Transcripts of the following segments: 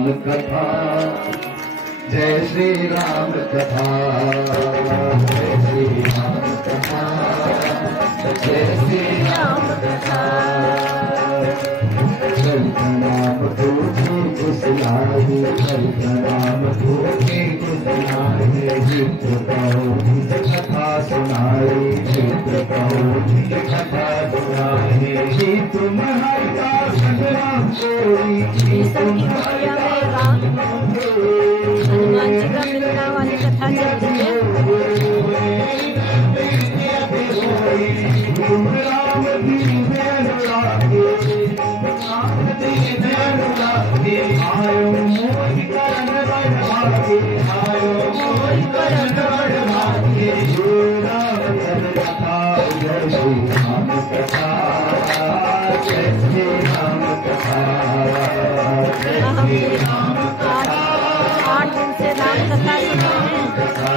राम कथा, जय श्री राम कथा, जय श्री राम कथा, जय श्री राम कथा। चल प्रणाम तुझे कुशलाही, चल प्रणाम तुझे कुशलाही, चित्र कहो कथा सुनाई, चित्र कहो कथा सुनाई। जी तुम हरिता संग्राम कोई, जी तुम हरिता हनुमान जी का मिलना वाली कथा चल रही है। आठ दिन से राम कथा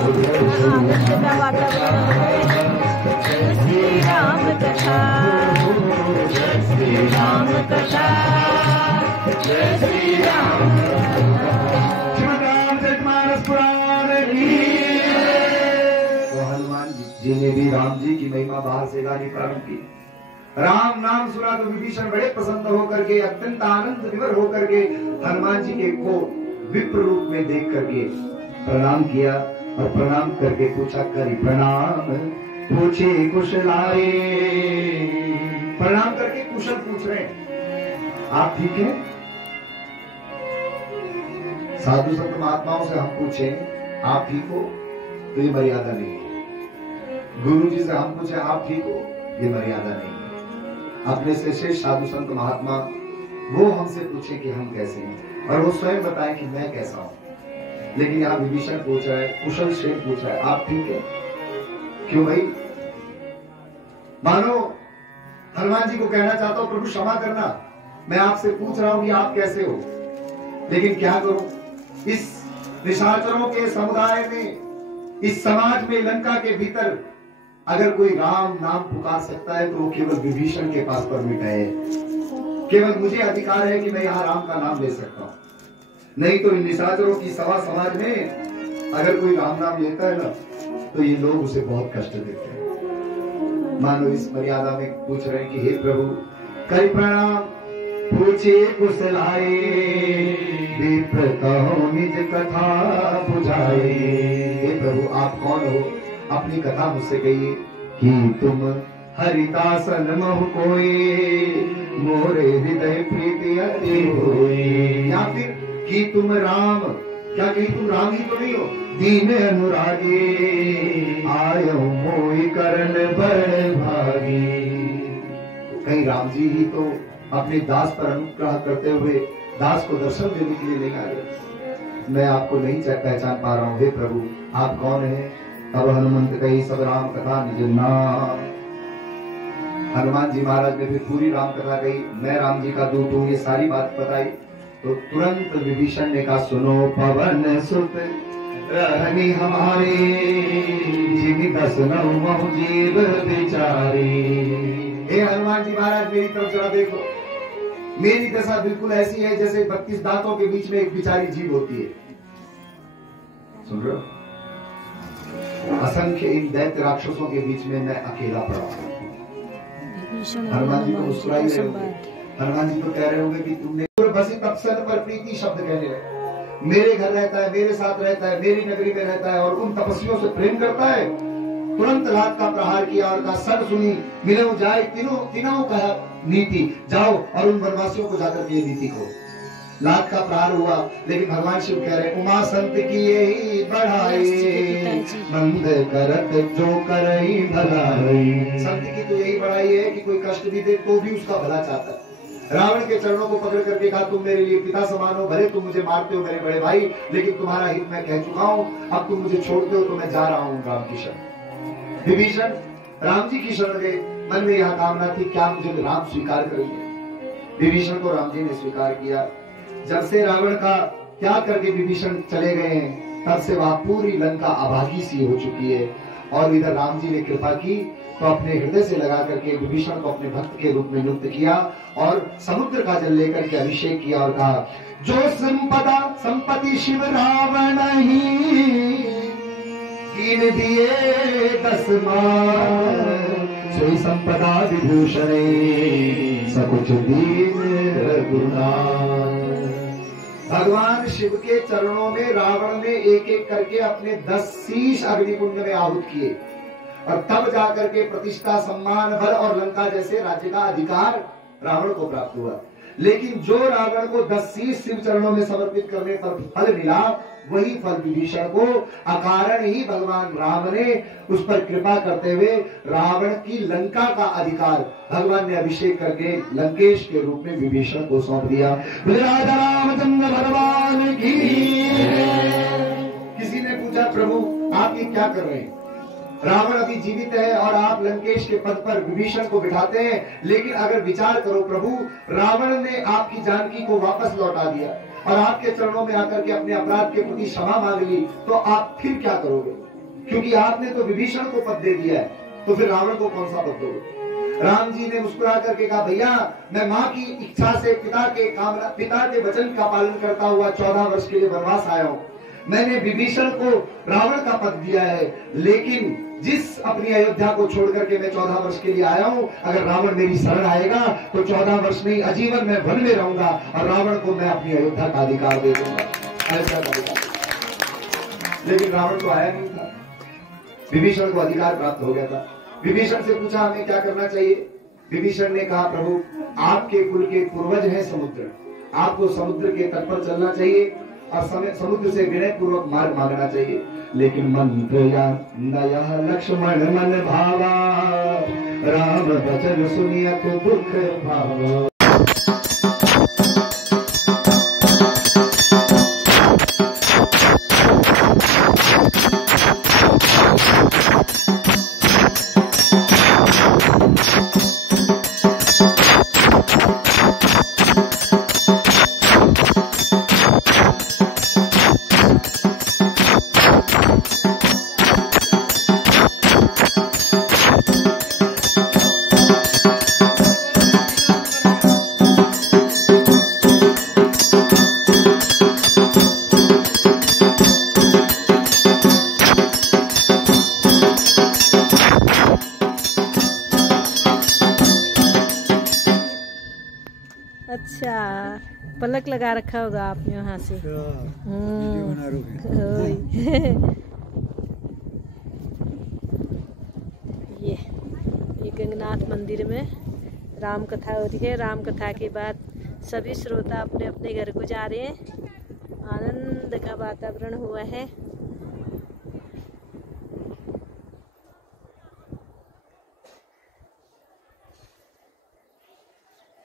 सुन रहे हैं। आनंद का वातावरण है। श्री राम कथा, श्री राम कथा, जय श्री राम तो हनुमान जी ने भी राम जी की महिमा बाहर से गानी प्रारंभ की। राम नाम सुना तो विभीषण बड़े प्रसन्न होकर के, अत्यंत आनंद विवर होकर के हनुमान जी के को विप्र रूप में देख करके प्रणाम किया और प्रणाम करके पूछा, करी प्रणाम पूछे कुशलाए। प्रणाम करके कुशल पूछ रहे हैं, आप ठीक हैं? साधु संत महात्माओं से हम पूछे आप ठीक हो तो ये मर्यादा नहीं है। गुरु जी से हम पूछे आप ठीक हो, ये मर्यादा नहीं है। अपने से श्रेष्ठ साधु संत महात्मा वो हमसे पूछे कि हम कैसे हैं और वो स्वयं बताएं कि मैं कैसा हूं। लेकिन यहाँ विभीषण पूछ रहा है, कुशल श्रेष्ठ पूछ रहा है, आप ठीक है? क्यों भाई? मानो हनुमान जी को कहना चाहता हूं, प्रभु क्षमा करना, मैं आपसे पूछ रहा हूं कि आप कैसे हो, लेकिन क्या करूं, इस निशाचरों के समुदाय में, इस समाज में, लंका के भीतर अगर कोई राम नाम पुकार सकता है तो वो केवल विभीषण के पास परमिट है। केवल मुझे अधिकार है कि मैं यहाँ राम का नाम ले सकता हूँ, नहीं तो इन निशाचरों की सभा समाज में अगर कोई राम नाम लेता है ना तो ये लोग उसे बहुत कष्ट देते हैं। मानो इस मर्यादा में पूछ रहे हैं कि हे प्रभु कई प्रणाम पूछे कुशलाए, विप्र कहो निज कथा बुझाए। हे प्रभु आप कौन हो, अपनी कथा मुझसे कहिए कि तुम हरिदासन महु कोई, मोरे हृदय प्रीति अति होई। या फिर कि तुम राम, क्या कहीं तुम राम ही तो नहीं हो? दीन अनुरागी आयो मोहि करण बड़ भागी। कहीं राम जी ही तो अपने दास पर अनुग्रह करते हुए दास को दर्शन देने के लिए नहीं आए? मैं आपको नहीं पहचान पा रहा हूँ, हे प्रभु आप कौन है? तब हनुमंत कही सब राम कथा निज नाम। हनुमान जी महाराज ने फिर पूरी राम कथा कही, मैं राम जी का दूत हूँ, ये सारी बात बताई। तो तुरंत विभीषण ने कहा, सुनो पवन सुत रहनी हमारे, जिन दस नौ महु जीव बिचारी। हे हनुमान जी महाराज मेरी तरफ जरा देखो, मेरी दशा बिल्कुल ऐसी है जैसे 32 दांतों के बीच में एक बिचारी जीव होती है। सुन रहे हो? असंख्य इन दैत्य राक्षसों के बीच में मैं अकेला पड़ा हूं। हनुमान जी को मुस्कुराई रहे होंगे, हनुमान जी को कह रहे होंगे कि तुमने बसी तपसन पर प्रीति शब्द कहने लगे, मेरे घर रहता है, मेरे साथ रहता है, मेरी नगरी में रहता है और उन तपस्वियों से प्रेम करता है। तुरंत लात का प्रहार किया और कहा, सर सुनी मिलो जाए तीनों कहा नीति, जाओ और उन वनवासियों को जाकर के नीति को। लात का प्रहार हुआ, लेकिन भगवान शिव कह रहे, उमा संत की यही बढ़ाई, मंद करत जो करई भलाई। संत की तो यही बढ़ाई है कि कोई कष्ट भी दे तो भी उसका भला चाहता है। रावण के चरणों को पकड़ करके कहा, तुम मेरे लिए पिता समान हो, भले तुम मुझे मारते हो मेरे बड़े भाई, लेकिन तुम्हारा हित मैं कह चुका हूँ, अब तुम मुझे छोड़ते हो तो मैं जा रहा हूँ राम की शरण। विभीषण राम जी की शरण गए, मन में यह कामना थी क्या मुझे राम स्वीकार करेंगे। विभीषण को राम जी ने स्वीकार किया। जब से रावण का त्याग करके विभीषण चले गए हैं, तब से वहां पूरी लंका अभागी सी हो चुकी है और इधर राम जी ने कृपा की तो अपने हृदय से लगा करके विभीषण को अपने भक्त के रूप में नियुक्त किया और समुद्र का जल लेकर के अभिषेक किया और कहा, जो संपत्ति शिव रावण ही कीन दिए 10 सोई संपदा विभूषण सकुच दीन रघुनाथ। भगवान शिव के चरणों में रावण ने एक एक करके अपने 10 शीश अग्निकुंड में आहूत किए और तब जाकर के प्रतिष्ठा, सम्मान, बल और लंका जैसे राज्य का अधिकार रावण को प्राप्त हुआ। लेकिन जो रावण को 10 शीश शिव चरणों में समर्पित करने पर फल मिला, वही फल विभीषण को अकारण ही भगवान राम ने उस पर कृपा करते हुए रावण की लंका का अधिकार भगवान ने अभिषेक करके लंकेश के रूप में विभीषण को सौंप दिया। राजा रामचंद्र भगवान की। किसी ने पूछा, प्रभु आप ये क्या कर रहे हैं? रावण अभी जीवित है और आप लंकेश के पद पर विभीषण को बिठाते हैं, लेकिन अगर विचार करो प्रभु, रावण ने आपकी जानकी को वापस लौटा दिया और आपके चरणों में आकर के अपने अपराध के प्रति क्षमा मांग ली, तो आप फिर क्या करोगे? क्योंकि आपने तो विभीषण को पद दे दिया है, तो फिर रावण को कौन सा पद दोगे? राम जी ने मुस्कुरा करके कहा, भैया मैं माँ की इच्छा से पिता के वचन का पालन करता हुआ 14 वर्ष के लिए वनवास आया हूँ। मैंने विभीषण को रावण का पद दिया है, लेकिन जिस अपनी अयोध्या को छोड़ करके मैं 14 वर्ष के लिए आया हूँ, अगर रावण मेरी शरण आएगा तो 14 वर्ष नहीं, आजीवन मैं वन में रहूंगा और रावण को मैं अपनी अयोध्या का अधिकार दे दूंगा, ऐसा अधिकार। लेकिन रावण तो आया नहीं था, विभीषण को अधिकार प्राप्त हो गया था। विभीषण से पूछा, हमें क्या करना चाहिए? विभीषण ने कहा, प्रभु आपके कुल के पूर्वज है समुद्र, आपको समुद्र के तट पर चलना चाहिए और समुद्र से विनय पूर्वक मार्ग मांगना चाहिए। लेकिन मंत्र या नया लक्ष्मण मन भावा, राम वचन सुनिया तो दुख भावा। अच्छा, पलक लगा रखा होगा आपने वहाँ से। ये गंगनाथ मंदिर में राम कथा हो रही है। राम कथा के बाद सभी श्रोता अपने अपने घर को जा रहे हैं। आनंद का वातावरण हुआ है।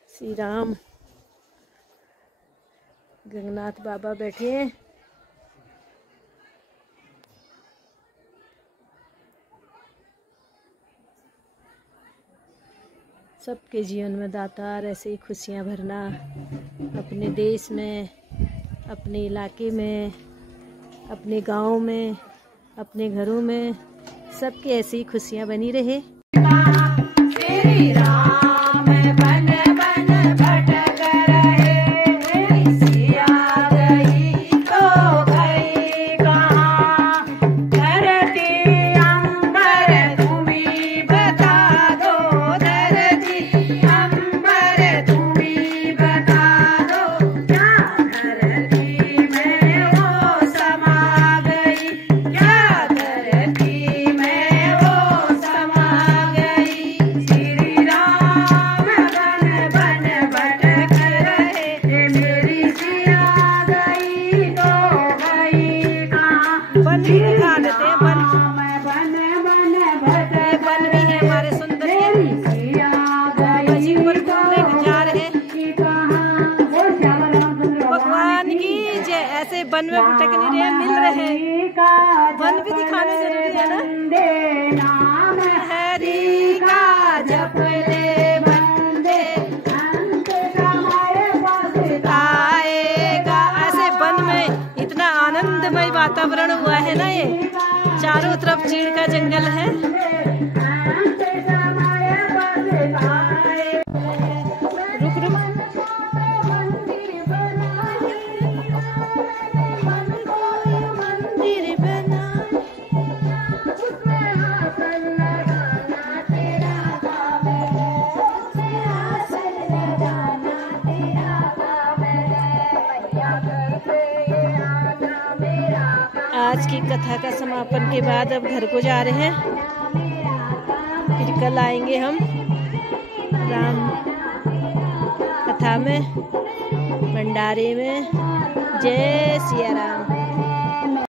श्री राम गंगनाथ बाबा बैठे हैं। सबके जीवन में दातार ऐसे ही खुशियाँ भरना, अपने देश में, अपने इलाके में, अपने गांव में, अपने घरों में, सबकी ऐसी ही खुशियाँ बनी रहे। श्री राम बन बन भटक रहे, सिया गई तो गई कहाँ, धरती अंबर तुम्हीं बता दो, धरती अंबर तुम्हीं बता दो, क्या धरती में वो समा गई, क्या धरती में वो समा गई। श्री राम बन बन भटक रहे, मेरी सिया गई तो गई कहाँ। वन भी दिखा देते हैं, वन बन भटक, वन भी है हमारे सुंदर गाजीपुर घूमने जा रहे। भगवान की जय। ऐसे वन में भटक नहीं रहे, मिल रहे, वन भी दिखाने जरूरी है ना। हरि का जप ले बंदे, अंत समय आएगा। ऐसे वन में इतना आनंदमय वातावरण हुआ है ना, ये चारों तरफ चीड़ का जंगल है। रुक रुक। आज की कथा का समापन के बाद अब घर को जा रहे हैं, फिर कल आएंगे हम राम कथा में, भंडारे में। जय सिया राम।